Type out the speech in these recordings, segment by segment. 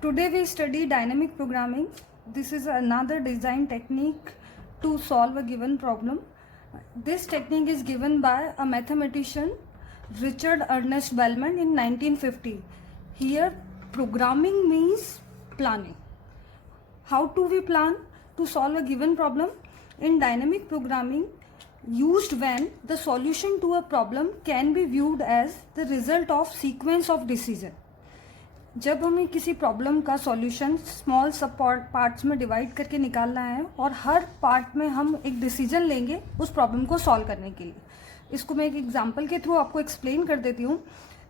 Today we study dynamic programming. This is another design technique to solve a given problem. This technique is given by a mathematician, Richard Ernest Bellman, in 1950. Here programming means planning. How do we plan to solve a given problem? In dynamic programming, used when the solution to a problem can be viewed as the result of sequence of decision. जब हमें किसी problem का solution small सब parts में divide करके निकालना है और हर पार्ट में हम एक डिसीजन लेंगे उस प्रॉब्लम को सॉल्व करने के लिए, इसको मैं एक एग्जांपल के थ्रू आपको एक्सप्लेन कर देती हूँ.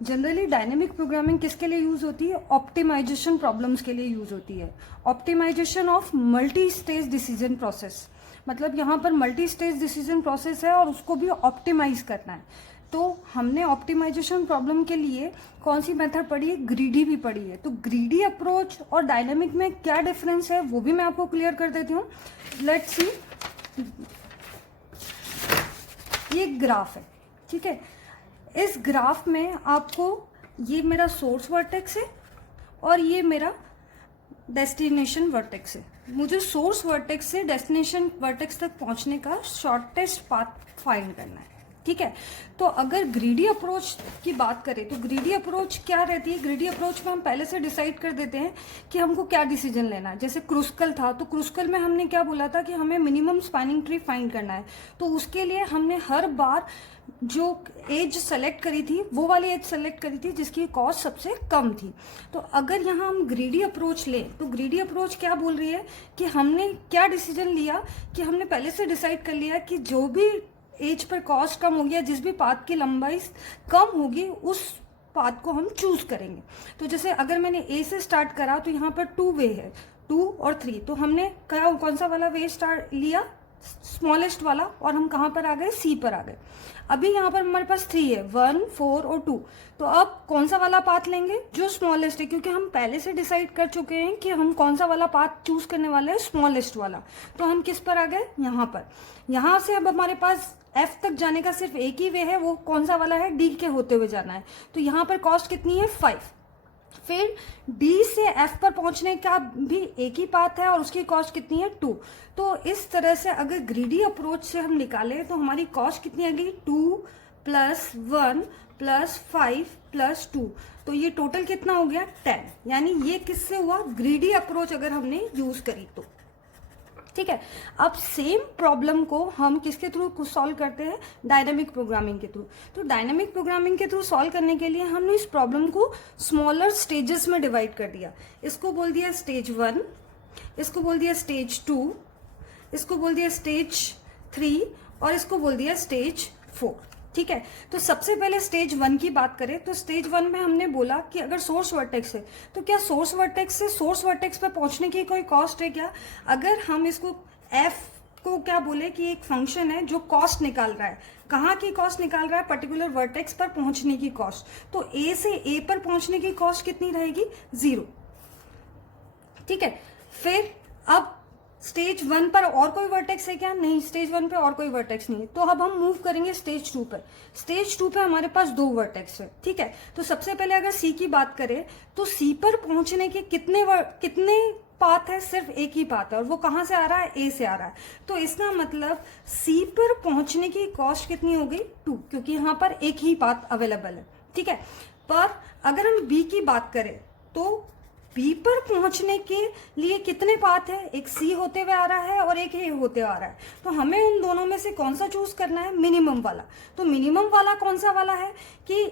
जनरली डायनेमिक प्रोग्रामिंग किसके लिए यूज होती है? ऑप्टिमाइजेशन प्रॉब्लम्स के लिए यूज होती है. Optimization of multi stage decision process, मतलब यहाँ पर मल्टी स्टेज डिसीजन प्रोसेस है और उसको भी ऑप्टिमाइज करना है. तो हमने ऑप्टिमाइजेशन प्रॉब्लम के लिए कौन सी मेथड पढ़ी है? ग्रीडी भी पढ़ी है. तो ग्रीडी अप्रोच और डायनेमिक में क्या डिफरेंस है वो भी मैं आपको क्लियर कर देती हूँ. लेट्स सी, ये ग्राफ है, ठीक है. इस ग्राफ में आपको, ये मेरा सोर्स वर्टेक्स है और ये मेरा डेस्टिनेशन वर्टेक्स है. मुझे सोर्स वर्टेक्स से डेस्टिनेशन वर्टेक्स तक पहुंचने का शॉर्टेस्ट पाथ फाइंड करना है, ठीक है. तो अगर ग्रीडी अप्रोच की बात करें तो ग्रीडी अप्रोच क्या रहती है? ग्रीडी अप्रोच में हम पहले से डिसाइड कर देते हैं कि हमको क्या डिसीजन लेना है. जैसे क्रुस्कल था, तो क्रुस्कल में हमने क्या बोला था कि हमें मिनिमम स्पैनिंग ट्री फाइंड करना है. तो उसके लिए हमने हर बार जो एज सेलेक्ट करी थी वो वाली एज सेलेक्ट करी थी जिसकी कॉस्ट सबसे कम थी. तो अगर यहाँ हम ग्रीडी अप्रोच लें तो ग्रीडी अप्रोच क्या बोल रही है कि हमने क्या डिसीजन लिया कि हमने पहले से डिसाइड कर लिया कि जो भी एज पर कॉस्ट कम होगी या जिस भी पाथ की लंबाई कम होगी उस पाथ को हम चूज करेंगे. तो जैसे अगर मैंने ए से स्टार्ट करा तो यहाँ पर 2 वे है, 2 और 3. तो हमने कौन सा वाला वे स्टार्ट लिया? स्मॉलेस्ट वाला. और हम कहाँ पर आ गए? सी पर आ गए. अभी यहाँ पर हमारे पास 3 है, 1, 4 और 2. तो अब कौन सा वाला पाथ लेंगे? जो स्मॉलेस्ट है, क्योंकि हम पहले से डिसाइड कर चुके हैं कि हम कौन सा वाला पाथ चूज करने वाले हैं, स्मॉलेस्ट वाला. तो हम किस पर आ गए? यहाँ पर. यहाँ से अब हमारे पास F तक जाने का सिर्फ एक ही वे है, वो कौन सा वाला है? D के होते हुए जाना है. तो यहाँ पर कॉस्ट कितनी है? 5. फिर D से F पर पहुंचने का भी एक ही पाथ है और उसकी कॉस्ट कितनी है? 2. तो इस तरह से अगर ग्रीडी अप्रोच से हम निकालें तो हमारी कॉस्ट कितनी आ गई? 2 + 1 + 5 + 2. तो ये टोटल कितना हो गया? 10. यानी ये किससे हुआ? ग्रीडी अप्रोच अगर हमने यूज करी तो, ठीक है. अब सेम प्रॉब्लम को हम किसके थ्रू सॉल्व करते हैं? डायनामिक प्रोग्रामिंग के थ्रू. तो डायनामिक प्रोग्रामिंग के थ्रू सॉल्व करने के लिए हमने इस प्रॉब्लम को स्मॉलर स्टेजेस में डिवाइड कर दिया. इसको बोल दिया स्टेज 1, इसको बोल दिया स्टेज 2, इसको बोल दिया स्टेज 3 और इसको बोल दिया स्टेज 4, ठीक है. तो सबसे पहले स्टेज 1 की बात करें तो स्टेज 1 में हमने बोला कि अगर सोर्स वर्टेक्स है तो क्या सोर्स वर्टेक्स से सोर्स वर्टेक्स पे पहुंचने की कोई कॉस्ट है क्या? अगर हम इसको f को क्या बोले कि एक फंक्शन है जो कॉस्ट निकाल रहा है. कहाँ की कॉस्ट निकाल रहा है? पर्टिकुलर वर्टेक्स पर पहुंचने की कॉस्ट. तो a से a पर पहुंचने की कॉस्ट कितनी रहेगी? 0, ठीक है. फिर अब स्टेज 1 पर और कोई वर्टेक्स है क्या? नहीं, स्टेज 1 पे और कोई वर्टेक्स नहीं है. तो अब हम मूव करेंगे स्टेज 2 पर. स्टेज 2 पे हमारे पास 2 वर्टेक्स है, ठीक है. तो सबसे पहले अगर सी की बात करें तो सी पर पहुंचने के कितने पाथ है? सिर्फ एक ही पाथ है और वो कहाँ से आ रहा है? ए से आ रहा है. तो इसका मतलब सी पर पहुंचने की कॉस्ट कितनी हो गई? 2, क्योंकि यहाँ पर एक ही पाथ अवेलेबल है, ठीक है. पर अगर हम बी की बात करें तो बी पर पहुंचने के लिए कितने पाथ है? एक सी होते हुए आ रहा है और एक ए होते हुए आ रहा है. तो हमें उन दोनों में से कौन सा चूज करना है? मिनिमम वाला. तो मिनिमम वाला कौन सा वाला है कि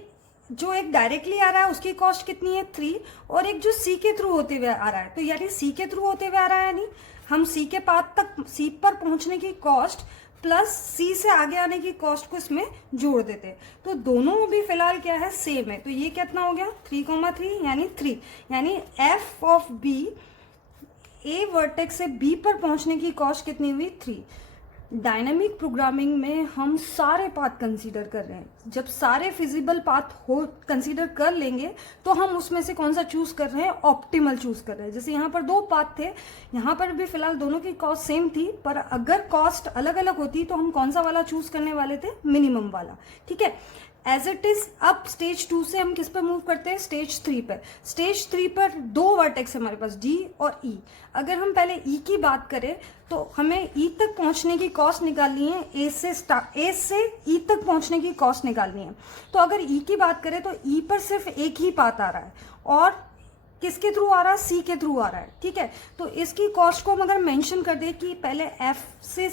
जो एक डायरेक्टली आ रहा है उसकी कॉस्ट कितनी है? 3, और एक जो सी के थ्रू होते हुए आ रहा है. तो यानी सी के थ्रू होते हुए आ रहा है, यानी हम सी के पाथ तक, सी पर पहुंचने की कॉस्ट प्लस सी से आगे आने की कॉस्ट को इसमें जोड़ देते हैं. तो दोनों भी फिलहाल क्या है? सेम है. तो ये कितना हो गया? 3,3 यानी 3. यानी f of b, a vertex से बी पर पहुंचने की कॉस्ट कितनी हुई? 3. डायनामिक प्रोग्रामिंग में हम सारे पाथ कंसीडर कर रहे हैं. जब सारे फिजिबल पाथ हो कंसीडर कर लेंगे तो हम उसमें से कौन सा चूज कर रहे हैं? ऑप्टिमल चूज कर रहे हैं. जैसे यहाँ पर 2 पाथ थे, यहाँ पर भी फिलहाल दोनों की कॉस्ट सेम थी, पर अगर कॉस्ट अलग अलग होती तो हम कौन सा वाला चूज करने वाले थे? मिनिमम वाला, ठीक है. एज इट इज अब स्टेज 2 से हम किस पे मूव करते हैं, स्टेज 3 पर। स्टेज 3 पर 2 वर्टेक्स है हमारे पास, डी और ई। अगर हम पहले ई की बात करें तो हमें ई तक पहुंचने की कॉस्ट निकालनी है, ए से ई तक पहुंचने की कॉस्ट निकालनी है। तो अगर ई की बात करें तो ई पर सिर्फ एक ही पाथ आ रहा है और किसके थ्रू आ रहा है, सी के थ्रू आ रहा है, ठीक है। तो इसकी कॉस्ट को हम अगर मेंशन कर दे कि पहले एफ से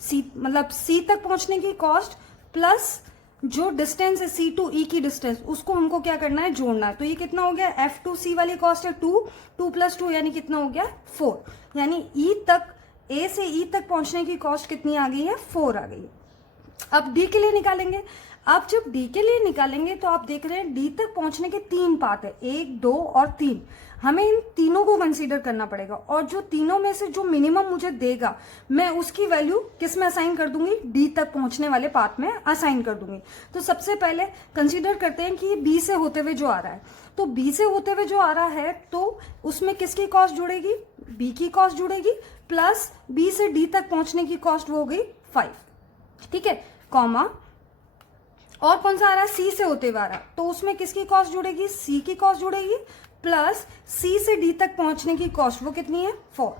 सी, मतलब सी तक पहुंचने की कॉस्ट प्लस जो डिस्टेंस है सी टू ई की डिस्टेंस, उसको हमको क्या करना है, जोड़ना है। तो ये कितना हो गया, एफ टू सी वाली कॉस्ट है 2 प्लस 2 यानी कितना हो गया 4, यानी ई तक, ए से ई तक पहुंचने की कॉस्ट कितनी आ गई है, 4 आ गई है। अब डी के लिए निकालेंगे। अब जब डी के लिए निकालेंगे तो आप देख रहे हैं डी तक पहुंचने के 3 पाथ है, 1, 2 और 3। हमें इन तीनों को कंसीडर करना पड़ेगा और जो तीनों में से जो मिनिमम मुझे देगा मैं उसकी वैल्यू किस में असाइन कर दूंगी, डी तक पहुंचने वाले पाथ में असाइन कर दूंगी। तो सबसे पहले कंसीडर करते हैं कि बी से होते हुए जो आ रहा है, तो बी से होते हुए जो आ रहा है तो उसमें किसकी कॉस्ट जुड़ेगी, बी की कॉस्ट जुड़ेगी प्लस बी से डी तक पहुंचने की कॉस्ट वो हो गई 5, ठीक है, कॉमा। और कौन सा आ रहा है, सी से होते हुए आ रहा है, तो उसमें किसकी कॉस्ट जुड़ेगी, सी की कॉस्ट जुड़ेगी प्लस सी से डी तक पहुंचने की कॉस्ट वो कितनी है 4।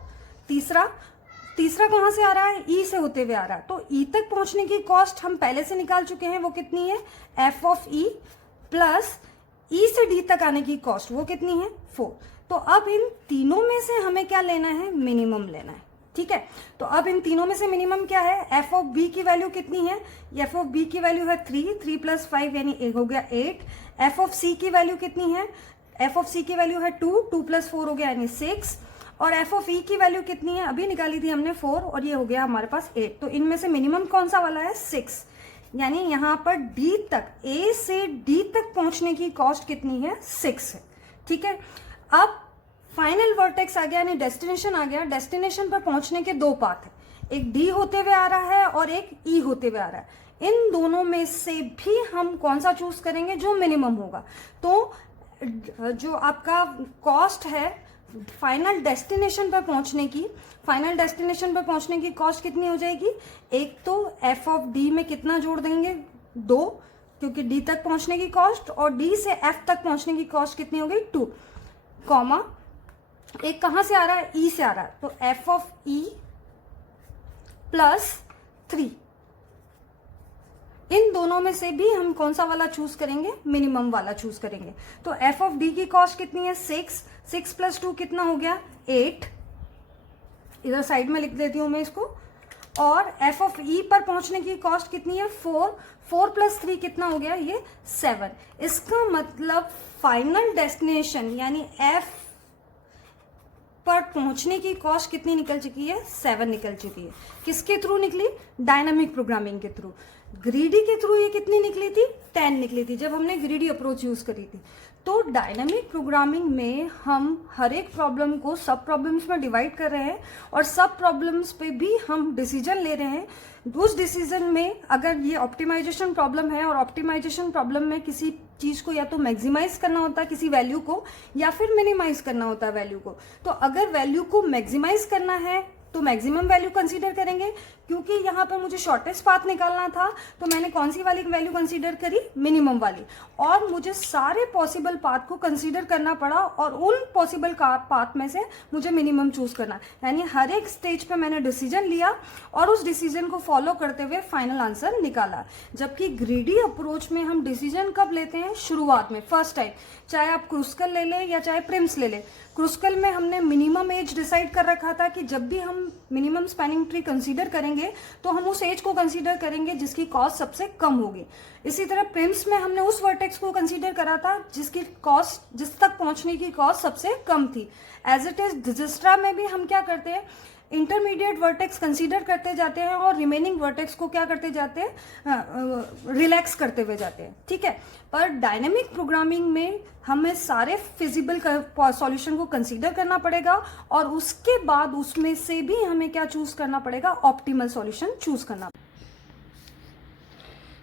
तीसरा कहां से आ रहा है, ई से होते हुए आ रहा है, तो ई तक पहुंचने की कॉस्ट हम पहले से निकाल चुके हैं, वो कितनी है, एफ ऑफ ई प्लस ई से डी तक आने की कॉस्ट वो कितनी है 4। तो अब इन तीनों में से हमें क्या लेना है, मिनिमम लेना है, ठीक है। तो अब इन तीनों में से मिनिमम क्या है, एफ ऑफ बी की वैल्यू कितनी है, एफ ऑफ बी की वैल्यू है 3 प्लस 5 यानी 1 हो गया 8। एफ ऑफ सी की वैल्यू कितनी है, एफ ऑफ सी की वैल्यू है 2 प्लस 4 हो गया यानी 6। और एफ ऑफ ई की वैल्यू कितनी है, अभी निकाली थी हमने 4 और ये हो गया हमारे पास 8। तो इनमें से मिनिमम कौन सा वाला है, 6, यानी यहां पर डी तक, ए से डी तक पहुंचने की कॉस्ट कितनी है, 6 है, ठीक है। अब फाइनल वर्टेक्स आ गया यानी डेस्टिनेशन आ गया। डेस्टिनेशन पर पहुंचने के 2 पाथ है, एक डी होते हुए आ रहा है और एक ई होते हुए आ रहा है। इन दोनों में से भी हम कौन सा चूज करेंगे, जो मिनिमम होगा। तो जो आपका कॉस्ट है फाइनल डेस्टिनेशन पर पहुंचने की, फाइनल डेस्टिनेशन पर पहुंचने की कॉस्ट कितनी हो जाएगी, एक तो एफ ऑफ डी में कितना जोड़ देंगे 2, क्योंकि डी तक पहुंचने की कॉस्ट, और डी से एफ तक पहुंचने की कॉस्ट कितनी हो गई 2, कॉमा एक कहां से आ रहा है, ई से आ रहा है, तो एफ ऑफ ई प्लस 3। इन दोनों में से भी हम कौन सा वाला चूज करेंगे, मिनिमम वाला चूज करेंगे। तो एफ ऑफ डी की कॉस्ट कितनी है 6 प्लस 2 कितना हो गया 8, इधर साइड में लिख देती हूं मैं इसको। और एफ ऑफ ई पर पहुंचने की कॉस्ट कितनी है 4 प्लस 3 कितना हो गया ये 7। इसका मतलब फाइनल डेस्टिनेशन यानी एफ पर पहुंचने की कॉस्ट कितनी निकल चुकी है, 7 निकल चुकी है। किसके थ्रू निकली, डायनामिक प्रोग्रामिंग के थ्रू। ग्रीडी के थ्रू ये कितनी निकली थी, 10 निकली थी जब हमने ग्रीडी अप्रोच यूज करी थी। तो डायनामिक प्रोग्रामिंग में हम हर एक प्रॉब्लम को सब प्रॉब्लम्स में डिवाइड कर रहे हैं और सब प्रॉब्लम्स पे भी हम डिसीजन ले रहे हैं। उस डिसीजन में अगर ये ऑप्टिमाइजेशन प्रॉब्लम है और ऑप्टिमाइजेशन प्रॉब्लम में किसी चीज को या तो मैक्सिमाइज करना होता है किसी वैल्यू को, या फिर मिनिमाइज करना होता है वैल्यू को। तो अगर वैल्यू को मैक्सिमाइज करना है तो मैक्सिमम वैल्यू कंसीडर करेंगे, क्योंकि यहाँ पर मुझे शॉर्टेस्ट पाथ निकालना था तो मैंने कौन सी वाली वैल्यू कंसीडर करी, मिनिमम वाली। और मुझे सारे पॉसिबल पाथ को कंसीडर करना पड़ा और उन पॉसिबल पाथ में से मुझे मिनिमम चूज करना, यानी हर एक स्टेज पे मैंने डिसीजन लिया और उस डिसीजन को फॉलो करते हुए फाइनल आंसर निकाला। जबकि ग्रीडी अप्रोच में हम डिसीजन कब लेते हैं, शुरुआत में, फर्स्ट टाइम। चाहे आप क्रुस्कल ले लें या चाहे प्रिम्स ले लें। क्रुस्कल में हमने मिनिमम एज डिसाइड कर रखा था कि जब भी हम मिनिमम स्पैनिंग ट्री कंसीडर करेंगे तो हम उस एज को कंसीडर करेंगे जिसकी कॉस्ट सबसे कम होगी। इसी तरह प्रिम्स में हमने उस वर्टेक्स को कंसीडर करा था जिसकी कॉस्ट, जिस तक पहुंचने की कॉस्ट सबसे कम थी। एज इट इज डिजिस्ट्रा में भी हम क्या करते हैं, इंटरमीडिएट वर्टेक्स कंसीडर करते जाते हैं और रिमेनिंग वर्टेक्स को क्या करते जाते हैं, रिलैक्स करते हुए जाते हैं, ठीक है। पर डायनेमिक प्रोग्रामिंग में हमें सारे फिजिबल सॉल्यूशन को कंसीडर करना पड़ेगा और उसके बाद उसमें से भी हमें क्या चूज करना पड़ेगा, ऑप्टिमल सॉल्यूशन चूज करना।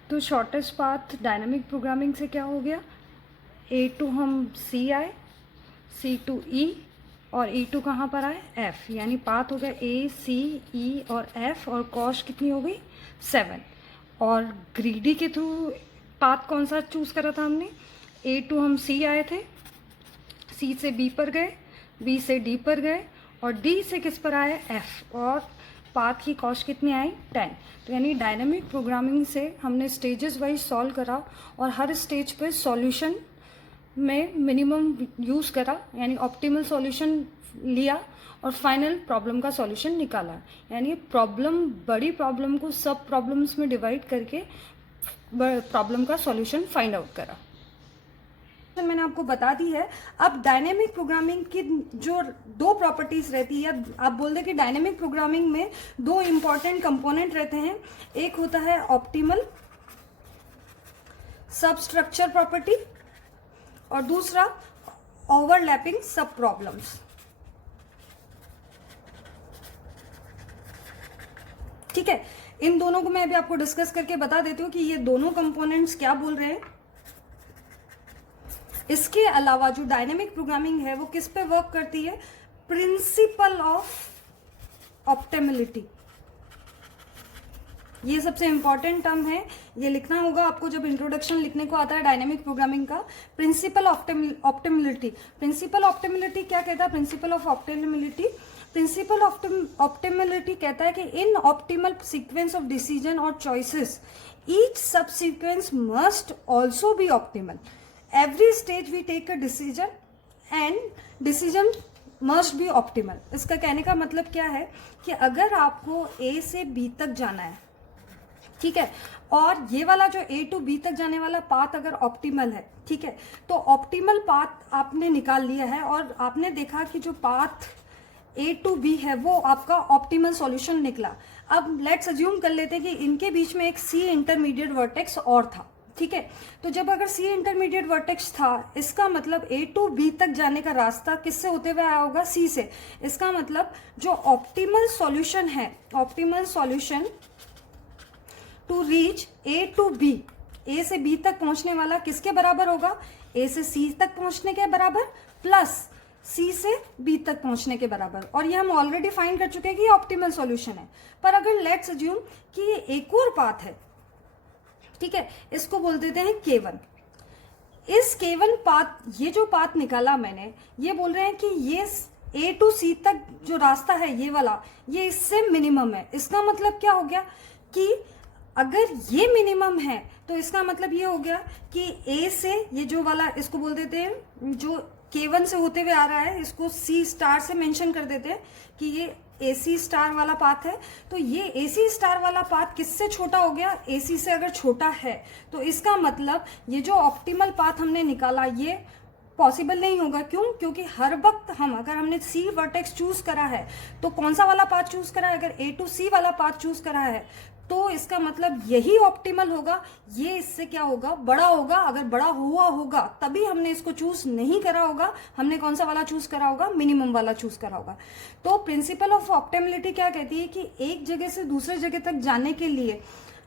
तो शॉर्टेस्ट पाथ डायनेमिक प्रोग्रामिंग से क्या हो गया, ए टू हम सी आए, सी टू ई और E2 कहाँ पर आए, F, यानी पाथ हो गया A, C, E और F और कॉस्ट कितनी हो गई 7। और ग्रीडी के थ्रू पाथ कौन सा चूज करा था हमने, A टू हम C आए थे, C से B पर गए, B से D पर गए और D से किस पर आए, F, और पाथ की कॉस्ट कितनी आई, 10। तो यानी डायनेमिक प्रोग्रामिंग से हमने स्टेजेस वाइज सॉल्व करा और हर स्टेज पे सॉल्यूशन में मिनिमम यूज़ करा, यानी ऑप्टिमल सॉल्यूशन लिया और फाइनल प्रॉब्लम का सॉल्यूशन निकाला। यानी प्रॉब्लम, बड़ी प्रॉब्लम को सब प्रॉब्लम्स में डिवाइड करके प्रॉब्लम का सॉल्यूशन फाइंड आउट करा। मैंने आपको बता दी है। अब डायनेमिक प्रोग्रामिंग की जो दो प्रॉपर्टीज रहती है, आप बोल दें कि डायनेमिक प्रोग्रामिंग में दो इंपॉर्टेंट कंपोनेंट रहते हैं। एक होता है ऑप्टिमल सब स्ट्रक्चर प्रॉपर्टी और दूसरा ओवरलैपिंग सब प्रॉब्लम्स। ठीक है, इन दोनों को मैं अभी आपको डिस्कस करके बता देती हूँ कि ये दोनों कंपोनेंट्स क्या बोल रहे हैं। इसके अलावा जो डायनेमिक प्रोग्रामिंग है वो किस पे वर्क करती है, प्रिंसिपल ऑफ ऑप्टिमलिटी। ये सबसे इंपॉर्टेंट टर्म है, ये लिखना होगा आपको जब इंट्रोडक्शन लिखने को आता है डायनेमिक प्रोग्रामिंग का। प्रिंसिपल ऑप्टिमलिटी, प्रिंसिपल ऑप्टिमलिटी क्या कहता है, principle of optimality, principle optimality कहता है कि in optimal sequence of decision और choices each sub sequence must also be optimal. Every stage we take a decision and decision must be optimal. इसका कहने का मतलब क्या है कि अगर आपको A से B तक जाना है, ठीक है, और ये वाला जो A टू B तक जाने वाला पाथ अगर ऑप्टिमल है, ठीक है, तो ऑप्टिमल पाथ आपने निकाल लिया है और आपने देखा कि जो पाथ A टू B है वो आपका ऑप्टिमल सॉल्यूशन निकला। अब लेट्स अज्यूम कर लेते हैं कि इनके बीच में एक C इंटरमीडिएट वर्टेक्स और था, ठीक है। तो जब अगर C इंटरमीडिएट वर्टेक्स था, इसका मतलब A टू B तक जाने का रास्ता किससे होते हुए आया होगा, C से। इसका मतलब जो ऑप्टिमल सॉल्यूशन है, optimal solution to reach A to B, A से B तक पहुंचने वाला किसके बराबर होगा, A से C तक पहुंचने के बराबर प्लस C से B तक पहुंचने के बराबर। और ये हम ऑलरेडी फाइंड कर चुके हैं कि ऑप्टिमल सॉल्यूशन है। पर अगर लेट्स अज्यूम कि ये एक और पाथ है, ठीक है, इसको बोल देते हैं K1। इस K1 पाथ, ये जो पाथ निकाला मैंने, ये बोल रहे हैं कि ये A टू C तक जो रास्ता है ये वाला, ये इससे मिनिमम है। इसका मतलब क्या हो गया कि अगर ये मिनिमम है तो इसका मतलब ये हो गया कि A से ये जो वाला, इसको बोल देते हैं जो K1 से होते हुए आ रहा है, इसको C स्टार से मेंशन कर देते हैं कि ये AC स्टार वाला पाथ है। तो ये AC स्टार वाला पाथ किससे छोटा हो गया, AC से अगर छोटा है तो इसका मतलब ये जो ऑप्टिमल पाथ हमने निकाला ये पॉसिबल नहीं होगा। क्यों, क्योंकि हर वक्त अगर हमने C वर्टेक्स चूज करा है तो कौन सा वाला पाथ चूज करा है, अगर A टू C वाला पाथ चूज करा है तो इसका मतलब यही ऑप्टिमल होगा। ये इससे क्या होगा, बड़ा होगा। अगर बड़ा हुआ होगा तभी हमने इसको चूज नहीं करा होगा, हमने कौन सा वाला चूज करा होगा, मिनिमम वाला चूज करा होगा। तो प्रिंसिपल ऑफ ऑप्टिमलिटी क्या कहती है कि एक जगह से दूसरे जगह तक जाने के लिए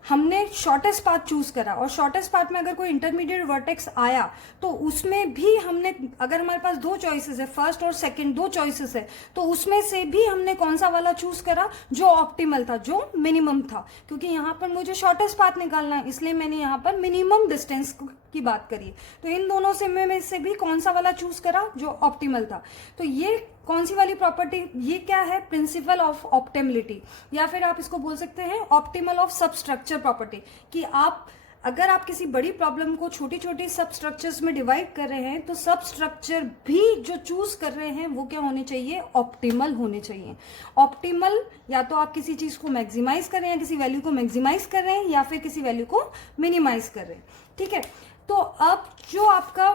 हमने शॉर्टेस्ट पाथ चूज करा और शॉर्टेस्ट पाथ में अगर कोई इंटरमीडिएट वर्टेक्स आया तो उसमें भी हमने, अगर हमारे पास दो चॉइसेस है, फर्स्ट और सेकंड दो चॉइसेस है, तो उसमें से भी हमने कौन सा वाला चूज करा, जो ऑप्टिमल था, जो मिनिमम था। क्योंकि यहाँ पर मुझे शॉर्टेस्ट पाथ निकालना है, इसलिए मैंने यहाँ पर मिनिमम डिस्टेंस की बात करी। तो इन दोनों से में से भी कौन सा वाला चूज करा, जो ऑप्टिमल था। तो ये कौन सी वाली प्रॉपर्टी, ये क्या है, प्रिंसिपल ऑफ ऑप्टिमलिटी, या फिर आप इसको बोल सकते हैं ऑप्टिमल ऑफ सब स्ट्रक्चर प्रॉपर्टी। कि आप अगर आप किसी बड़ी प्रॉब्लम को छोटी छोटी सब स्ट्रक्चर्स में डिवाइड कर रहे हैं तो सब स्ट्रक्चर भी जो चूज कर रहे हैं वो क्या होने चाहिए, ऑप्टिमल होने चाहिए। ऑप्टिमल, या तो आप किसी चीज को मैक्सिमाइज कर रहे हैं, किसी वैल्यू को मैक्सिमाइज कर रहे हैं, या फिर किसी वैल्यू को मिनिमाइज कर रहे हैं। ठीक है, तो अब जो आपका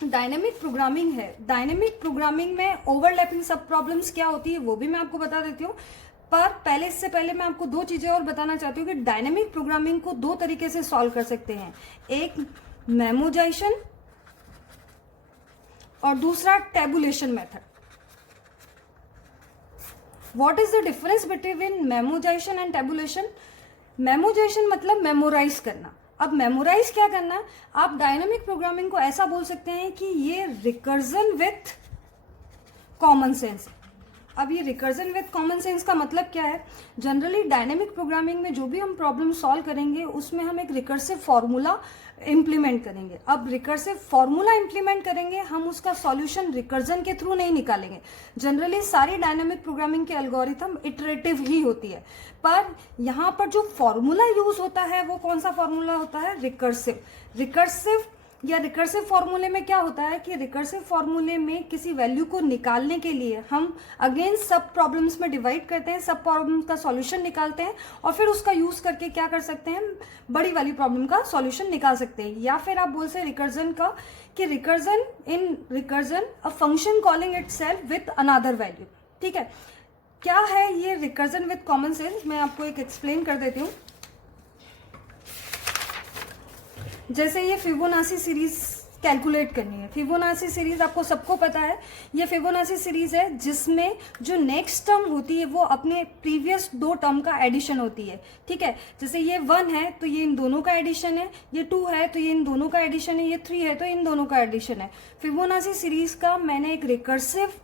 डायनेमिक प्रोग्रामिंग है, डायनेमिक प्रोग्रामिंग में ओवरलैपिंग सब प्रॉब्लम्स क्या होती है वो भी मैं आपको बता देती हूँ। पर पहले, इससे पहले मैं आपको दो चीजें और बताना चाहती हूँ कि डायनेमिक प्रोग्रामिंग को दो तरीके से सॉल्व कर सकते हैं, एक मेमोजाइजेशन और दूसरा tabulation method. What is the difference between memoization and tabulation? Memoization मतलब मेमोराइज करना। अब मेमोराइज क्या करना है, आप डायनेमिक प्रोग्रामिंग को ऐसा बोल सकते हैं कि ये रिकर्जन विथ कॉमन सेंस। अब ये रिकर्जन विद कॉमन सेंस का मतलब क्या है? जनरली डायनेमिक प्रोग्रामिंग में जो भी हम प्रॉब्लम सॉल्व करेंगे उसमें हम एक रिकर्सिव फॉर्मूला इम्प्लीमेंट करेंगे। अब रिकर्सिव फॉर्मूला इम्प्लीमेंट करेंगे, हम उसका सॉल्यूशन रिकर्जन के थ्रू नहीं निकालेंगे। जनरली सारी डायनेमिक प्रोग्रामिंग के एल्गोरिथम इटरेटिव ही होती है, पर यहाँ पर जो फॉर्मूला यूज होता है वो कौन सा फॉर्मूला होता है? रिकर्सिव। रिकर्सिव या रिकर्सिव फॉर्मूले में क्या होता है कि रिकर्सिव फॉर्मूले में किसी वैल्यू को निकालने के लिए हम अगेन सब प्रॉब्लम्स में डिवाइड करते हैं, सब प्रॉब्लम का सॉल्यूशन निकालते हैं और फिर उसका यूज करके क्या कर सकते हैं? बड़ी वाली प्रॉब्लम का सॉल्यूशन निकाल सकते हैं। या फिर आप बोल सकते हैं रिकर्जन का कि recursion a function calling itself with another value. ठीक है, क्या है ये रिकर्जन विद कॉमन सेंस? मैं आपको एक एक्सप्लेन कर देती हूँ। जैसे ये फिबोनाची सीरीज कैलकुलेट करनी है। फिबोनाची सीरीज आपको सबको पता है, ये फिबोनाची सीरीज है जिसमें जो नेक्स्ट टर्म होती है वो अपने प्रीवियस दो टर्म का एडिशन होती है। ठीक है, जैसे ये 1 है तो ये इन दोनों का एडिशन है, ये 2 है तो ये इन दोनों का एडिशन है, ये 3 है तो इन दोनों का एडिशन है। फिबोनाची सीरीज का मैंने एक रिकर्सिव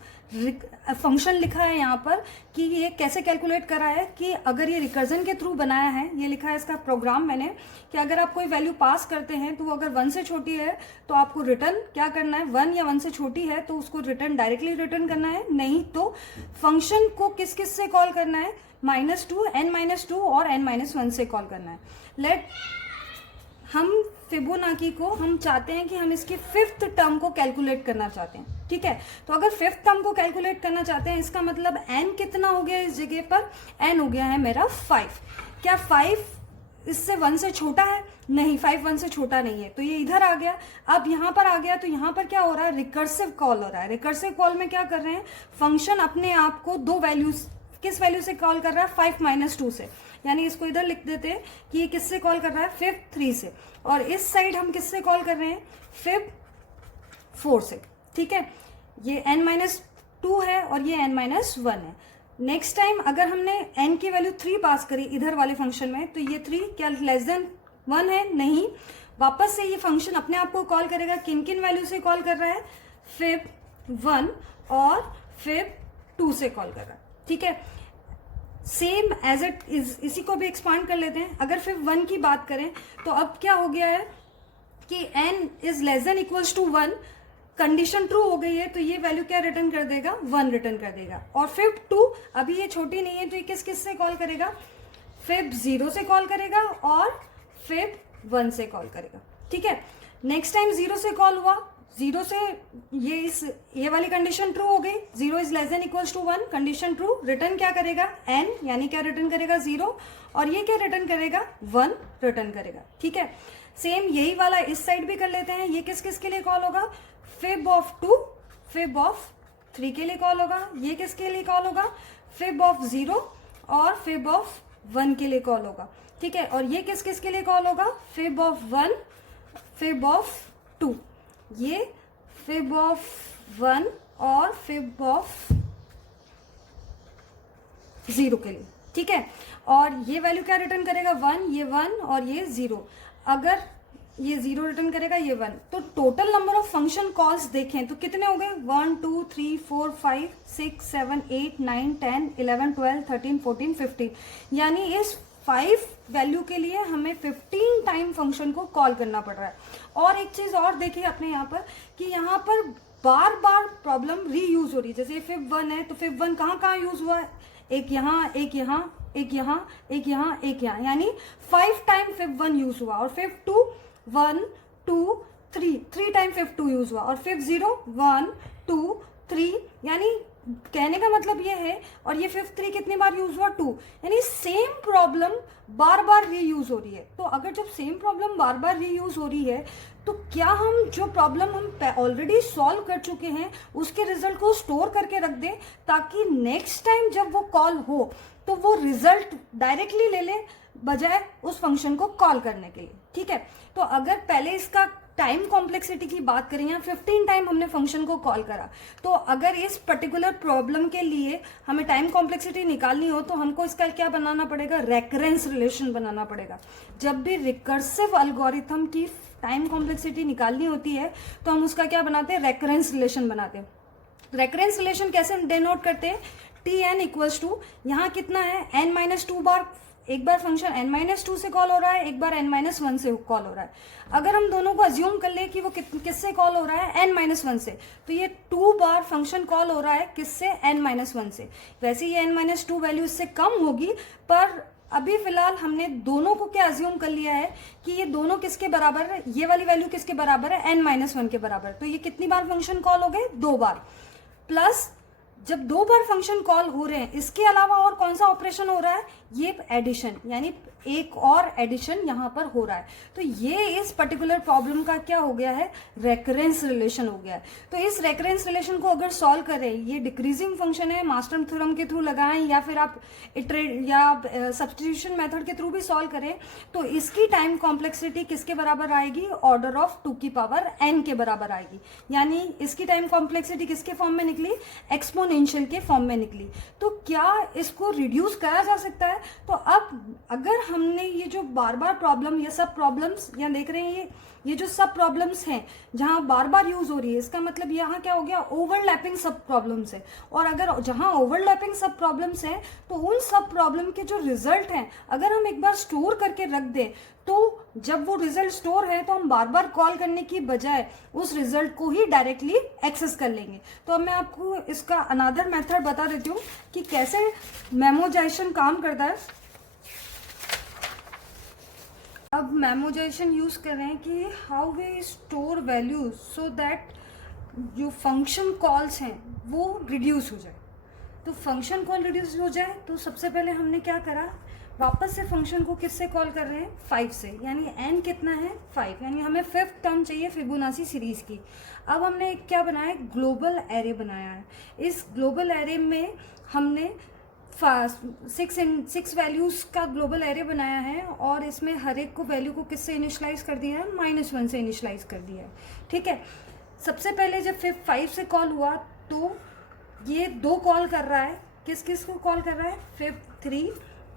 फंक्शन लिखा है यहाँ पर कि ये कैसे कैलकुलेट करा है कि अगर ये रिकर्जन के थ्रू बनाया है, ये लिखा है इसका प्रोग्राम मैंने कि अगर आप कोई वैल्यू पास करते हैं तो वो अगर 1 से छोटी है तो आपको रिटर्न क्या करना है? 1 या 1 से छोटी है तो उसको रिटर्न डायरेक्टली रिटर्न करना है, नहीं तो फंक्शन को किस किस से कॉल करना है? -2, n-2 और n-1 से कॉल करना है। हम फिबोनाची को हम चाहते हैं कि हम इसके 5th टर्म को कैलकुलेट करना चाहते हैं। ठीक है, तो अगर 5th टर्म को कैलकुलेट करना चाहते हैं इसका मतलब n कितना हो गया इस जगह पर? n हो गया है मेरा 5। क्या 5 इससे 1 से छोटा है? नहीं, 5 1 से छोटा नहीं है, तो ये इधर आ गया। अब यहाँ पर आ गया तो यहाँ पर क्या हो रहा है? रिकर्सिव कॉल हो रहा है। रिकर्सिव कॉल में क्या कर रहे हैं? फंक्शन अपने आप को दो वैल्यूज, किस वैल्यू से कॉल कर रहा है? 5 - 2 से, यानी इसको इधर लिख देते हैं कि ये किससे कॉल कर रहा है? फिब 3 से, और इस साइड हम किससे कॉल कर रहे हैं? फिब 4 से। ठीक है, ये n-2 है और ये n-1 है। नेक्स्ट टाइम अगर हमने n की वैल्यू 3 पास करी इधर वाले फंक्शन में तो ये 3 क्या <1 है? नहीं, वापस से ये फंक्शन अपने आप को कॉल करेगा। किन किन वैल्यू से कॉल कर रहा है? फिब 1 और फिब 2 से कॉल कर रहा है। ठीक है, सेम एज इट इज, इसी को भी एक्सपांड कर लेते हैं। अगर फिर 1 की बात करें तो अब क्या हो गया है कि n < 1, कंडीशन ट्रू हो गई है तो ये वैल्यू क्या रिटर्न कर देगा? 1 रिटर्न कर देगा। और फिब 2 अभी ये छोटी नहीं है तो ये किस किस से कॉल करेगा? फिब 0 से कॉल करेगा और फिब 1 से कॉल करेगा। ठीक है, नेक्स्ट टाइम 0 से कॉल हुआ, 0 से ये वाली कंडीशन ट्रू हो गई, 0 < 1, कंडीशन ट्रू, रिटर्न क्या करेगा? n, यानी क्या रिटर्न करेगा? 0, और ये क्या रिटर्न करेगा? 1 रिटर्न करेगा। ठीक है, सेम यही वाला इस साइड भी कर लेते हैं। ये किस किस के लिए कॉल होगा? फिब ऑफ 2, फिब ऑफ 3 के लिए कॉल होगा। ये किसके लिए कॉल होगा? फिब ऑफ 0 और फिब ऑफ 1 के लिए कॉल होगा। ठीक है, और ये किस किस के लिए कॉल होगा? फिब ऑफ 1, फिब ऑफ 2, ये फिब ऑफ 1 और फिब ऑफ 0 के लिए। ठीक है, और ये वैल्यू क्या रिटर्न करेगा? 1, ये 1 और ये 0। अगर ये 0 रिटर्न करेगा, ये 1, तो total number of function calls देखें तो कितने हो गए? 1 2 3 4 5 6 7 8 9 10 11 12 13 14 15, यानी इस 5 वैल्यू के लिए हमें 15 टाइम फंक्शन को कॉल करना पड़ रहा है। और एक चीज और देखिए अपने यहाँ पर कि यहाँ पर बार बार प्रॉब्लम रीयूज हो रही है। जैसे फिब 1 है तो फिब 1 कहाँ कहाँ यूज हुआ है? एक यहाँ, एक यहाँ, एक यहाँ, एक यहाँ, एक यहाँ, यानी 5 टाइम फिब 1 यूज हुआ। और फिब 2 1 2 3 टाइम फिब 2 यूज हुआ। और फिब 0 1 2 3, यानी कहने का मतलब ये है। और ये फिब 3 कितनी बार यूज हुआ? 2, यानी सेम प्रॉब्लम बार बार रीयूज हो रही है। तो अगर जब सेम प्रॉब्लम बार बार रीयूज हो रही है तो क्या हम जो प्रॉब्लम हम ऑलरेडी सॉल्व कर चुके हैं उसके रिजल्ट को स्टोर करके रख दें ताकि नेक्स्ट टाइम जब वो कॉल हो तो वो रिजल्ट डायरेक्टली ले ले, बजाय उस फंक्शन को कॉल करने के लिए। ठीक है, तो अगर पहले इसका टाइम कॉम्प्लेक्सिटी की बात करें, या 15 टाइम हमने फंक्शन को कॉल करा, तो अगर इस पर्टिकुलर प्रॉब्लम के लिए हमें टाइम कॉम्प्लेक्सिटी निकालनी हो तो हमको इसका क्या बनाना पड़ेगा? रेकरेंस रिलेशन बनाना पड़ेगा। जब भी रिकर्सिव एल्गोरिथम की टाइम कॉम्प्लेक्सिटी निकालनी होती है तो हम उसका क्या बनाते हैं? रेकरेंस रिलेशन बनाते हैं। रेकरेंस रिलेशन कैसे डिनोट करते हैं? टी एन इक्वल्स टू, यहाँ कितना है n माइनस 2 बार, एक बार फंक्शन n माइनस 2 से कॉल हो रहा है, एक बार n माइनस 1 से कॉल हो रहा है। अगर हम दोनों को अज्यूम कर ले कि वो किससे कॉल हो रहा है, n माइनस 1 से, तो ये 2 बार फंक्शन कॉल हो रहा है किससे, n माइनस 1 से। वैसे ये n माइनस 2 वैल्यू इससे कम होगी, पर अभी फिलहाल हमने दोनों को क्या अज्यूम कर लिया है कि ये दोनों किसके बराबर है, ये वाली वैल्यू किसके बराबर है, n माइनस 1 के बराबर। तो ये कितनी बार फंक्शन कॉल हो गए, 2 बार। प्लस जब 2 बार फंक्शन कॉल हो रहे हैं, इसके अलावा और कौन सा ऑपरेशन हो रहा है, ये एडिशन, यानी एक और एडिशन यहाँ पर हो रहा है। तो ये इस पर्टिकुलर प्रॉब्लम का क्या हो गया है, रेकरेंस रिलेशन हो गया है। तो इस रेकरेंस रिलेशन को अगर सॉल्व करें, ये डिक्रीजिंग फंक्शन है, मास्टर थ्योरम के थ्रू लगाएं या फिर आप इटरेट या सब्स्टिट्यूशन मेथड के थ्रू भी सॉल्व करें, तो इसकी टाइम कॉम्प्लेक्सिटी किसके बराबर आएगी, ऑर्डर ऑफ 2 की पावर n के बराबर आएगी। यानी इसकी टाइम कॉम्प्लेक्सिटी किसके फॉर्म में निकली, एक्सपोनेंशियल के फॉर्म में निकली। तो क्या इसको रिड्यूस करा जा सकता है। तो अब अगर हमने ये जो बार बार प्रॉब्लम या सब प्रॉब्लम्स यहाँ देख रहे हैं, ये जो सब प्रॉब्लम्स हैं जहाँ बार बार यूज हो रही है, इसका मतलब यहाँ क्या हो गया, ओवरलैपिंग सब प्रॉब्लम्स है। और अगर जहाँ ओवरलैपिंग सब प्रॉब्लम्स हैं, तो उन सब प्रॉब्लम के जो रिजल्ट हैं अगर हम एक बार स्टोर करके रख दें, तो जब वो रिजल्ट स्टोर है तो हम बार बार कॉल करने की बजाय उस रिजल्ट को ही डायरेक्टली एक्सेस कर लेंगे। तो अब मैं आपको इसका अनदर मेथड बता देती हूँ कि कैसे मेमोजाइजेशन काम करता है। अब मेमोजाइजेशन यूज कर रहे हैं कि how we store values so that जो फंक्शन कॉल्स हैं वो रिड्यूस हो जाए। तो फंक्शन कॉल रिड्यूस हो जाए, तो सबसे पहले हमने क्या करा, वापस से फंक्शन को किससे कॉल कर रहे हैं, 5 से, यानी n कितना है, 5, यानी हमें 5th टर्म चाहिए फिबोनाची सीरीज की। अब हमने क्या बनाया, ग्लोबल एरे बनाया है। इस ग्लोबल एरे में हमने 6 वैल्यूज का ग्लोबल एरे बनाया है, और इसमें हर एक को वैल्यू को किससे इनिशलाइज कर दिया है, -1 से इनिशलाइज कर दिया है। ठीक है, सबसे पहले जब 5 से कॉल हुआ तो ये 2 कॉल कर रहा है, किस किस को कॉल कर रहा है, 3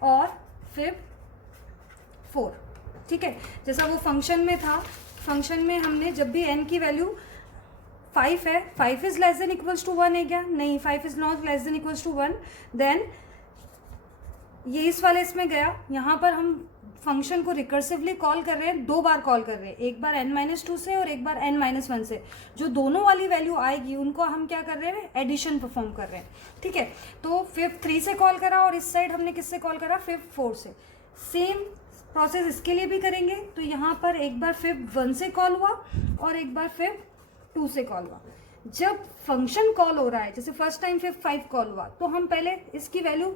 और 4। ठीक है, जैसा वो फंक्शन में था, फंक्शन में हमने जब भी n की वैल्यू 5 है, 5 is less than equals to 1 है क्या, नहीं, 5 is not less than equals to 1, then ये इस वाले इसमें गया। यहाँ पर हम फंक्शन को रिकर्सिवली कॉल कर रहे हैं, 2 बार कॉल कर रहे हैं, एक बार n-2 से और एक बार n-1 से। जो दोनों वाली वैल्यू आएगी उनको हम क्या कर रहे हैं, एडिशन परफॉर्म कर रहे हैं। ठीक है, तो 3 से कॉल करा, और इस साइड हमने किससे कॉल करा, 4 से। सेम प्रोसेस इसके लिए भी करेंगे। तो यहाँ पर एक बार 1 से कॉल हुआ और एक बार 2 से कॉल हुआ। जब फंक्शन कॉल हो रहा है, जैसे फर्स्ट टाइम 5 कॉल हुआ, तो हम पहले इसकी वैल्यू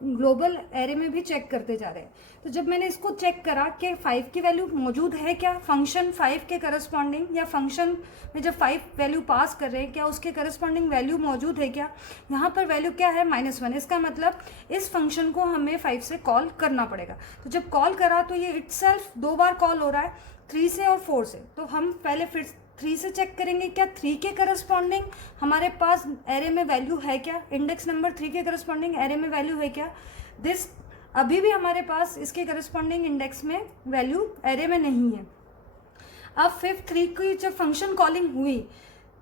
ग्लोबल एरे में भी चेक करते जा रहे हैं। तो जब मैंने इसको चेक करा कि 5 की वैल्यू मौजूद है क्या, फंक्शन 5 के करस्पॉन्डिंग, या फंक्शन में जब 5 वैल्यू पास कर रहे हैं क्या उसके करस्पॉन्डिंग वैल्यू मौजूद है क्या, यहाँ पर वैल्यू क्या है, -1। इसका मतलब इस फंक्शन को हमें 5 से कॉल करना पड़ेगा। तो जब कॉल करा तो ये इटसेल्फ 2 बार कॉल हो रहा है, 3 से और 4 से। तो हम पहले फिर 3 से चेक करेंगे क्या 3 के करस्पॉन्डिंग हमारे पास एरे में वैल्यू है क्या, इंडेक्स नंबर 3 के करस्पॉन्डिंग एरे में वैल्यू है क्या। दिस अभी भी हमारे पास इसके करस्पॉन्डिंग इंडेक्स में वैल्यू एरे में नहीं है। अब 3 की जब फंक्शन कॉलिंग हुई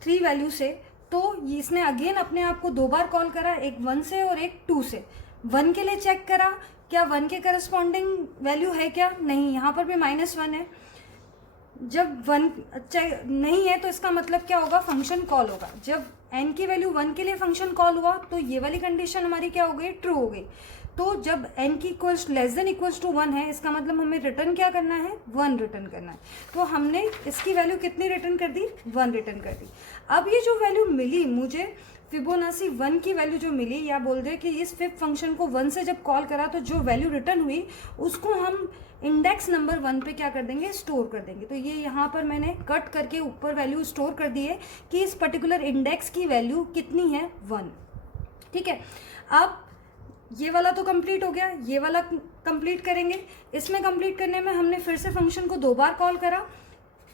3 वैल्यू से, तो इसने अगेन अपने आप को 2 बार कॉल करा, एक 1 से और एक 2 से। 1 के लिए चेक करा क्या 1 के करस्पॉन्डिंग वैल्यू है क्या, नहीं, यहाँ पर भी -1 है। जब 1 नहीं है तो इसका मतलब क्या होगा, फंक्शन कॉल होगा। जब n की वैल्यू 1 के लिए फंक्शन कॉल हुआ तो ये वाली कंडीशन हमारी क्या हो गई, ट्रू हो गई। तो जब n की लेस देन इक्वल्स टू 1 है, इसका मतलब हमें रिटर्न क्या करना है, 1 रिटर्न करना है। तो हमने इसकी वैल्यू कितनी रिटर्न कर दी, 1 रिटर्न कर दी। अब ये जो वैल्यू मिली मुझे, फिबोनाची 1 की वैल्यू जो मिली, या बोल दे कि इस 5 फंक्शन को 1 से जब कॉल करा तो जो वैल्यू रिटर्न हुई उसको हम इंडेक्स नंबर 1 पे क्या कर देंगे, स्टोर कर देंगे। तो ये यहाँ पर मैंने कट करके ऊपर वैल्यू स्टोर कर दी है कि इस पर्टिकुलर इंडेक्स की वैल्यू कितनी है, 1। ठीक है, अब ये वाला तो कंप्लीट हो गया, ये वाला कंप्लीट करेंगे। इसमें कंप्लीट करने में हमने फिर से फंक्शन को 2 बार कॉल करा,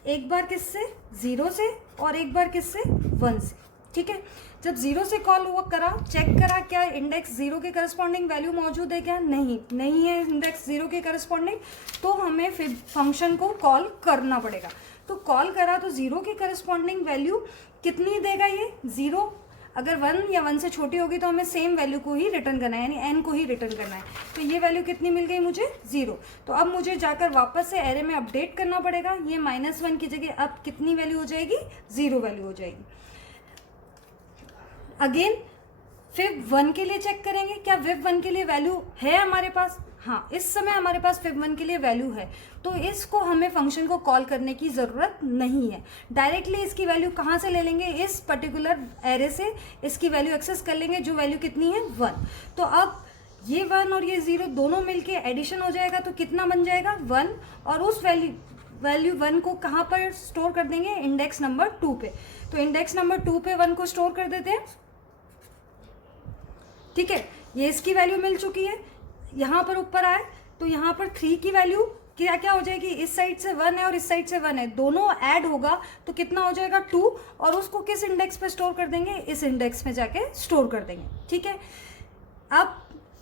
एक बार किससे, 0 से, और एक बार किससे, 1 से। ठीक है, जब 0 से कॉल हुआ करा, चेक करा क्या इंडेक्स 0 के करस्पॉन्डिंग वैल्यू मौजूद है क्या, नहीं है इंडेक्स 0 के करस्पॉन्डिंग, तो हमें फिर फंक्शन को कॉल करना पड़ेगा। तो कॉल करा तो 0 के करस्पॉन्डिंग वैल्यू कितनी देगा, ये 0। अगर 1 या 1 से छोटी होगी तो हमें सेम वैल्यू को ही रिटर्न करना है, यानी n को ही रिटर्न करना है। तो ये वैल्यू कितनी मिल गई मुझे? 0। तो अब मुझे जाकर वापस से एरे में अपडेट करना पड़ेगा। ये -1 की जगह अब कितनी वैल्यू हो जाएगी? 0 वैल्यू हो जाएगी। अगेन fib1 के लिए चेक करेंगे, क्या fib1 के लिए वैल्यू है हमारे पास? हाँ, इस समय हमारे पास fib1 के लिए वैल्यू है, तो इसको हमें फंक्शन को कॉल करने की ज़रूरत नहीं है। डायरेक्टली इसकी वैल्यू कहाँ से ले लेंगे? इस पर्टिकुलर एरे से इसकी वैल्यू एक्सेस कर लेंगे, जो वैल्यू कितनी है? 1। तो अब ये 1 और ये 0 दोनों मिलके एडिशन हो जाएगा, तो कितना बन जाएगा? 1। और उस वैल्यू 1 को कहाँ पर स्टोर कर देंगे? इंडेक्स नंबर 2 पे। तो इंडेक्स नंबर 2 पे 1 को स्टोर कर देते हैं। ठीक है, ये इसकी वैल्यू मिल चुकी है। यहाँ पर ऊपर आए तो यहाँ पर 3 की वैल्यू क्या क्या हो जाएगी? इस साइड से 1 है और इस साइड से 1 है, दोनों ऐड होगा तो कितना हो जाएगा? 2। और उसको किस इंडेक्स पे स्टोर कर देंगे? इस इंडेक्स में जाके स्टोर कर देंगे। ठीक है, अब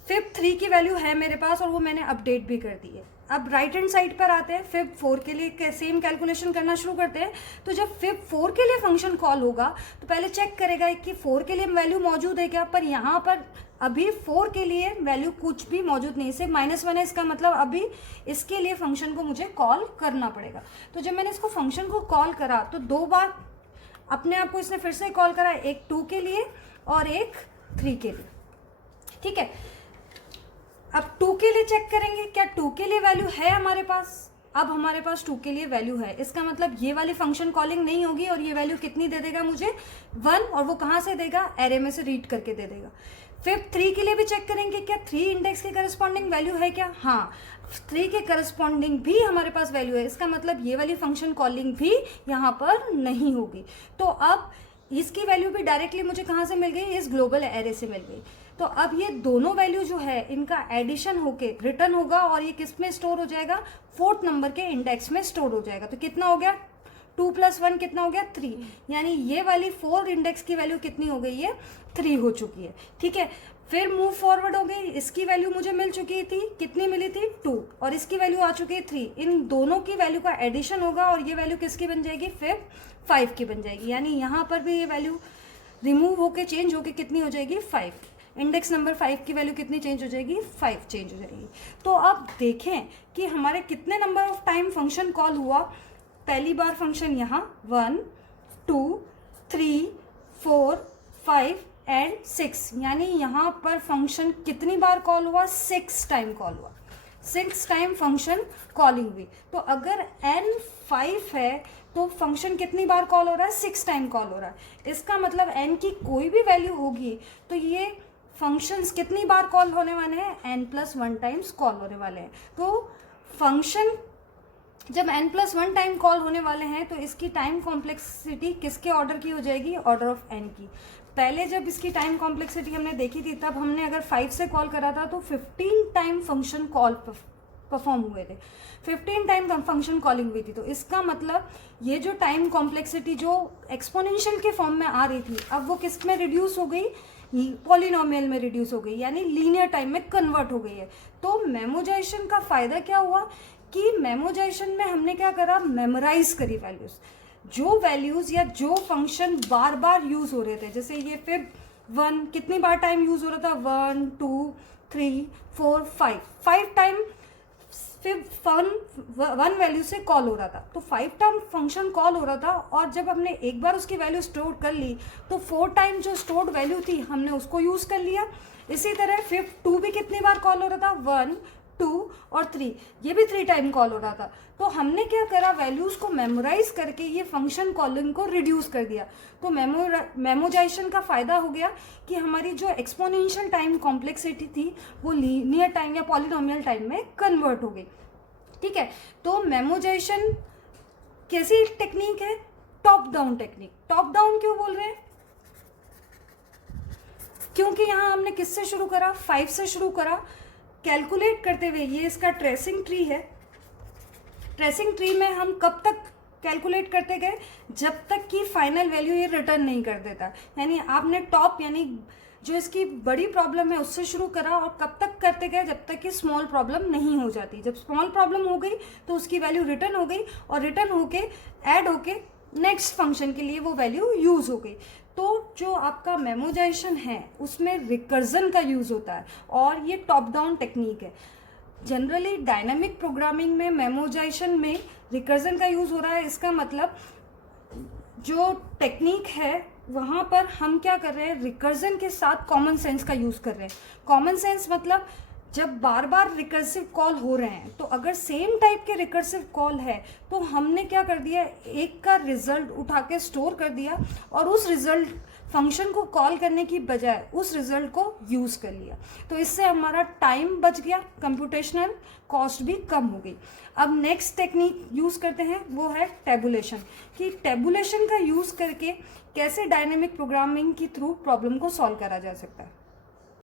fib3 की वैल्यू है मेरे पास और वो मैंने अपडेट भी कर दी है। अब राइट हैंड साइड पर आते हैं, fib4 के लिए सेम कैलकुलेशन करना शुरू करते हैं। तो जब fib4 के लिए फंक्शन कॉल होगा तो पहले चेक करेगा कि 4 के लिए वैल्यू मौजूद है क्या, पर यहाँ पर अभी 4 के लिए वैल्यू कुछ भी मौजूद नहीं, सिर्फ -1 है। इसका मतलब अभी इसके लिए फंक्शन को मुझे कॉल करना पड़ेगा। तो जब मैंने इसको फंक्शन को कॉल करा तो 2 बार अपने आप को इसने फिर से कॉल करा, एक 2 के लिए और एक 3 के लिए। ठीक है, अब 2 के लिए चेक करेंगे, क्या 2 के लिए वैल्यू है हमारे पास? अब हमारे पास 2 के लिए वैल्यू है, इसका मतलब ये वाली फंक्शन कॉलिंग नहीं होगी और ये वैल्यू कितनी दे देगा मुझे? 1। और वो कहाँ से देगा? एरे में से रीड करके दे देगा। fib3 के लिए भी चेक करेंगे, क्या 3 इंडेक्स के करस्पॉन्डिंग वैल्यू है क्या? हाँ, 3 के करस्पॉन्डिंग भी हमारे पास वैल्यू है। इसका मतलब ये वाली फंक्शन कॉलिंग भी यहाँ पर नहीं होगी। तो अब इसकी वैल्यू भी डायरेक्टली मुझे कहाँ से मिल गई? इस ग्लोबल एरे से मिल गई। तो अब ये दोनों वैल्यू जो है इनका एडिशन होके रिटर्न होगा और ये किस में स्टोर हो जाएगा? 4th नंबर के इंडेक्स में स्टोर हो जाएगा। तो कितना हो गया? 2 + 1 कितना हो गया? 3। यानी ये वाली 4 इंडेक्स की वैल्यू कितनी हो गई है? 3 हो चुकी है। ठीक है, फिर मूव फॉरवर्ड हो गई। इसकी वैल्यू मुझे मिल चुकी थी, कितनी मिली थी? 2। और इसकी वैल्यू आ चुकी है 3। इन दोनों की वैल्यू का एडिशन होगा और ये वैल्यू किसकी बन जाएगी? fib5 की बन जाएगी। यानी यहाँ पर भी ये वैल्यू रिमूव होके चेंज होके कितनी हो जाएगी? 5। इंडेक्स नंबर 5 की वैल्यू कितनी चेंज हो जाएगी? 5 चेंज हो जाएगी। तो अब देखें कि हमारे कितने number of time function call हुआ। पहली बार फंक्शन यहाँ 1, 2, 3, 4, 5 एंड 6, यानी यहाँ पर फंक्शन कितनी बार कॉल हुआ? 6 टाइम कॉल हुआ। 6 टाइम फंक्शन कॉलिंग हुई। तो अगर n 5 है तो फंक्शन कितनी बार कॉल हो रहा है? 6 टाइम कॉल हो रहा है। इसका मतलब n की कोई भी वैल्यू होगी तो ये फंक्शंस कितनी बार कॉल होने वाले हैं? n+1 टाइम्स कॉल होने वाले हैं। तो फंक्शन जब n+1 टाइम कॉल होने वाले हैं तो इसकी टाइम कॉम्प्लेक्सिटी किसके ऑर्डर की हो जाएगी? ऑर्डर ऑफ n की। पहले जब इसकी टाइम कॉम्प्लेक्सिटी हमने देखी थी तब हमने अगर 5 से कॉल करा था तो 15 टाइम फंक्शन कॉल परफॉर्म हुए थे, 15 टाइम फंक्शन कॉलिंग हुई थी। तो इसका मतलब ये जो टाइम कॉम्प्लेक्सिटी जो एक्सपोनेंशियल के फॉर्म में आ रही थी अब वो किस में रिड्यूस हो गई? पॉलिनोमियल में रिड्यूस हो गई, यानी लीनियर टाइम में कन्वर्ट हो गई है। तो मेमोजाइजेशन का फायदा क्या हुआ कि मेमोजाइजेशन में हमने क्या करा? मेमोराइज करी वैल्यूज, जो वैल्यूज या जो फंक्शन बार बार यूज हो रहे थे। जैसे ये fib1 कितनी बार टाइम यूज हो रहा था? 1, 2, 3, 4, 5 टाइम fib1 वैल्यू से कॉल हो रहा था। तो 5 टाइम फंक्शन कॉल हो रहा था और जब हमने एक बार उसकी वैल्यू स्टोर कर ली तो 4 टाइम जो स्टोर्ड वैल्यू थी हमने उसको यूज कर लिया। इसी तरह fib2 भी कितनी बार कॉल हो रहा था? 1, 2 और 3, ये भी 3 टाइम कॉल हो रहा था। तो हमने क्या करा? वैल्यूज को मेमोराइज करके ये फंक्शन कॉलिंग को रिड्यूस कर दिया। तो मेमोजाइजेशन का फायदा हो गया कि हमारी जो एक्सपोनेंशियल टाइम कॉम्प्लेक्सिटी थी वो लीनियर टाइम या पॉलिनोमियल टाइम में कन्वर्ट हो गई। ठीक है, तो मेमोजाइजेशन कैसी टेक्निक है? Top down technique. Top down क्यों बोल रहे हैं? क्योंकि यहाँ हमने किससे शुरू करा? 5 से शुरू करा। कैलकुलेट करते हुए ये इसका ट्रेसिंग ट्री है। ट्रेसिंग ट्री में हम कब तक कैलकुलेट करते गए? जब तक कि फाइनल वैल्यू ये रिटर्न नहीं कर देता। यानी आपने टॉप यानी जो इसकी बड़ी प्रॉब्लम है उससे शुरू करा और कब तक करते गए? जब तक कि स्मॉल प्रॉब्लम नहीं हो जाती। जब स्मॉल प्रॉब्लम हो गई तो उसकी वैल्यू रिटर्न हो गई और रिटर्न होके ऐड होके नेक्स्ट फंक्शन के लिए वो वैल्यू यूज हो गई। तो जो आपका मेमोजाइजेशन है उसमें रिकर्जन का यूज़ होता है और ये टॉप डाउन टेक्निक है। जनरली डायनामिक प्रोग्रामिंग में मेमोजाइजेशन में रिकर्जन का यूज़ हो रहा है। इसका मतलब जो टेक्निक है वहाँ पर हम क्या कर रहे हैं, रिकर्जन के साथ कॉमन सेंस का यूज़ कर रहे हैं। कॉमन सेंस मतलब जब बार बार रिकर्सिव कॉल हो रहे हैं तो अगर सेम टाइप के रिकर्सिव कॉल है तो हमने क्या कर दिया, एक का रिजल्ट उठा के स्टोर कर दिया और उस रिजल्ट फंक्शन को कॉल करने की बजाय उस रिजल्ट को यूज़ कर लिया। तो इससे हमारा टाइम बच गया, कंप्यूटेशनल कॉस्ट भी कम हो गई। अब नेक्स्ट टेक्निक यूज़ करते हैं वो है टेबुलेशन, कि टेबुलेशन का यूज़ करके कैसे डायनेमिक प्रोग्रामिंग के थ्रू प्रॉब्लम को सॉल्व करा जा सकता है।